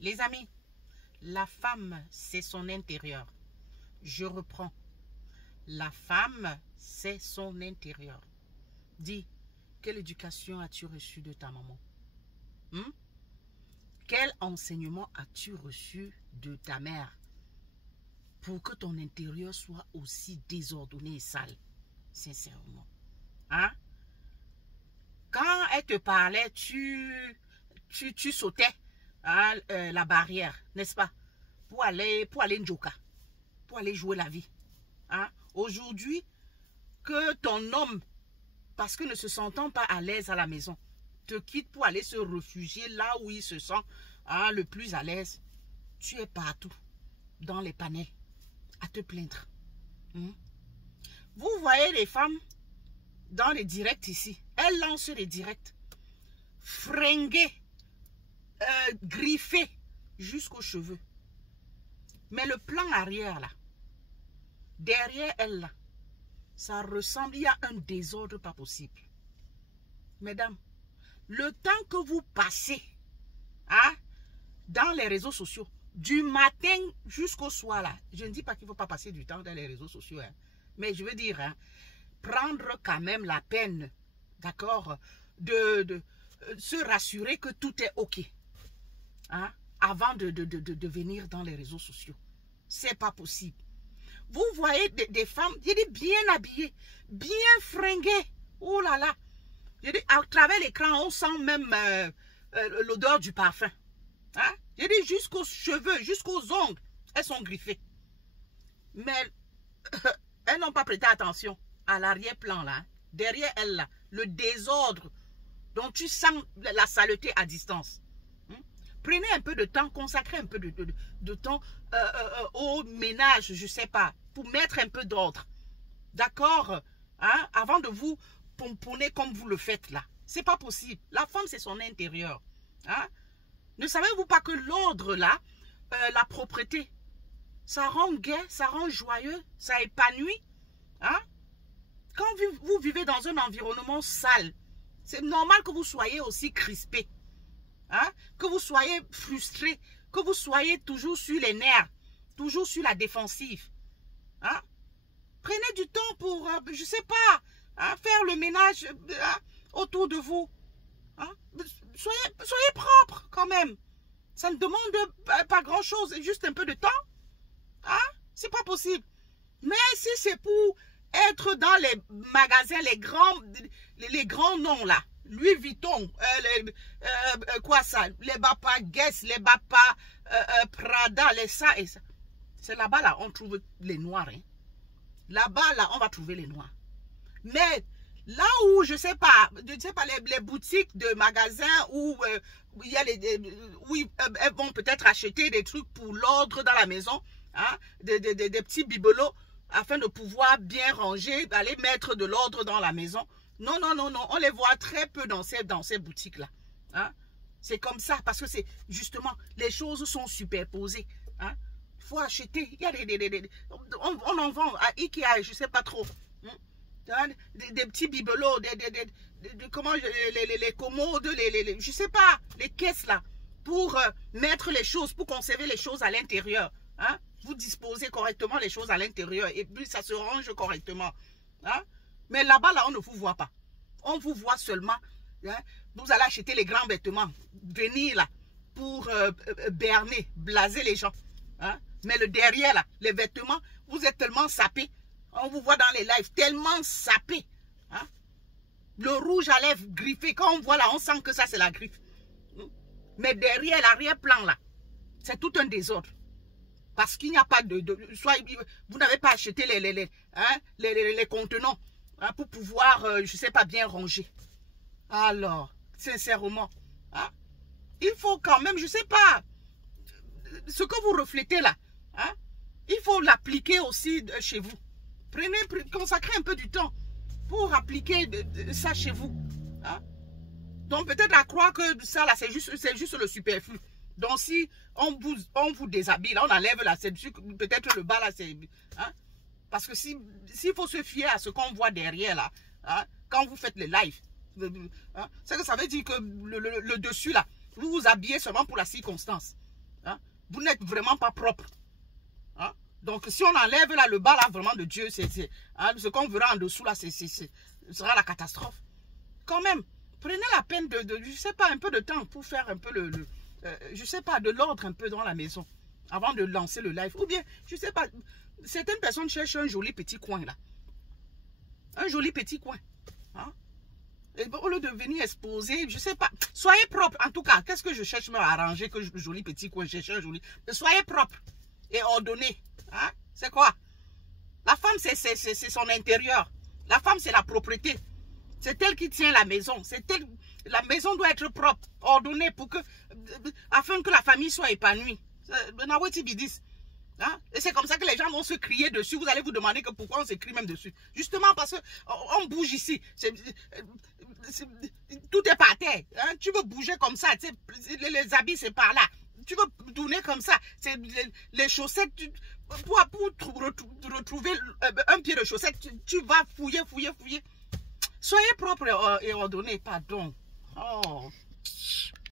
Les amis, la femme, c'est son intérieur. Je reprends. La femme, c'est son intérieur. Dis, quelle éducation as-tu reçue de ta maman? Quel enseignement as-tu reçu de ta mère pour que ton intérieur soit aussi désordonné et sale? Sincèrement. Hein? Quand elle te parlait, tu sautais la barrière, n'est-ce pas? Pour aller njoka, pour aller jouer la vie. Hein? Aujourd'hui, que ton homme, parce que ne se sentant pas à l'aise à la maison, te quitte pour aller se réfugier là où il se sent le plus à l'aise, tu es partout, dans les panels, à te plaindre. Vous voyez les femmes dans les directs ici, elles lancent les directs, fringuées, griffées jusqu'aux cheveux. Mais le plan arrière là, derrière elle là, ça ressemble, il y a un désordre pas possible. Mesdames, le temps que vous passez dans les réseaux sociaux, du matin jusqu'au soir là, je ne dis pas qu'il ne faut pas passer du temps dans les réseaux sociaux, mais je veux dire, prendre quand même la peine, d'accord, de se rassurer que tout est ok, avant de venir dans les réseaux sociaux. C'est pas possible. Vous voyez des femmes, il y a des bien habillées, bien fringuées. Oh là là. À travers l'écran, on sent même l'odeur du parfum. Il y a des jusqu'aux cheveux, jusqu'aux ongles. Elles sont griffées. Mais elles n'ont pas prêté attention à l'arrière-plan là. Derrière elles là, le désordre dont tu sens la saleté à distance. Prenez un peu de temps, consacrez un peu de temps au ménage, je ne sais pas, pour mettre un peu d'ordre. D'accord? Avant de vous pomponner comme vous le faites là. C'est pas possible. La femme, c'est son intérieur. Ne savez-vous pas que l'ordre là, la propreté, ça rend gai, ça rend joyeux, ça épanouit. Quand vous vivez dans un environnement sale, c'est normal que vous soyez aussi crispé. Que vous soyez frustré, que vous soyez toujours sur les nerfs, toujours sur la défensive. Prenez du temps pour, je ne sais pas, faire le ménage autour de vous. Soyez propre quand même. Ça ne demande pas grand-chose, juste un peu de temps. C'est pas possible. Mais si c'est pour être dans les magasins, les grands noms là, Louis Vuitton, quoi ça, les Bapa Guess, les Bapa Prada, les ça et ça. C'est là-bas là, on trouve les noirs. Là-bas là, on va trouver les noirs. Mais là où, je sais pas les boutiques de magasins où il y a où elles vont peut-être acheter des trucs pour l'ordre dans la maison, des petits bibelots afin de pouvoir bien ranger, aller mettre de l'ordre dans la maison. Non, non, non, non, on les voit très peu dans ces boutiques-là. C'est comme ça, parce que c'est justement, les choses sont superposées. Il faut acheter, il y a on en vend à Ikea, je ne sais pas trop. Des petits bibelots, comment, les commodes, je ne sais pas, les caisses là, pour mettre les choses, pour conserver les choses à l'intérieur. Vous disposez correctement les choses à l'intérieur et puis ça se range correctement. Mais là-bas, là, on ne vous voit pas. On vous voit seulement. Vous allez acheter les grands vêtements, venir là, pour berner, blaser les gens. Mais le derrière, là, les vêtements, vous êtes tellement sapés. On vous voit dans les lives, tellement sapés. Le rouge à lèvres griffé, quand on voit là, on sent que ça, c'est la griffe. Mais derrière, l'arrière-plan, là, c'est tout un désordre. Parce qu'il n'y a pas soit vous n'avez pas acheté les contenants pour pouvoir, je ne sais pas, bien ranger. Alors, sincèrement, il faut quand même, je ne sais pas, ce que vous reflétez là, il faut l'appliquer aussi chez vous. Consacrez un peu du temps pour appliquer ça chez vous. Donc peut-être à croire que ça là, c'est juste le superflu. Donc si on vous déshabille, là, on enlève là, peut-être le bas là, c'est... parce que s'il faut se fier à ce qu'on voit derrière là, quand vous faites les lives, c'est que ça veut dire que le dessus là, vous vous habillez seulement pour la circonstance. Hein? Vous n'êtes vraiment pas propre. Hein? Donc, si on enlève là le bas là, vraiment de Dieu, hein, ce qu'on verra en dessous là, ce sera la catastrophe. Quand même, prenez la peine je sais pas, un peu de temps pour faire un peu je sais pas, de l'ordre un peu dans la maison, avant de lancer le live. Ou bien, je sais pas, certaines personnes cherchent un joli petit coin là. Un joli petit coin. Hein? Et au lieu de venir exposer, je sais pas, soyez propre. En tout cas, qu'est-ce que je cherche à arranger que joli petit coin, je cherche un joli. Soyez propre et ordonné. Hein? C'est quoi? La femme, c'est son intérieur. La femme, c'est la propreté. C'est elle qui tient la maison. La maison doit être propre, ordonnée afin que la famille soit épanouie. Hein? Et c'est comme ça que les gens vont se crier dessus. Vous allez vous demander que pourquoi on se crie même dessus. Justement parce qu'on bouge ici. Tout est par terre. Hein? Tu veux bouger comme ça. Les habits, c'est par là. Tu veux tourner comme ça. Les chaussettes, pour retrouver un pied de chaussette, tu vas fouiller. Soyez propre et ordonné. Pardon. Oh.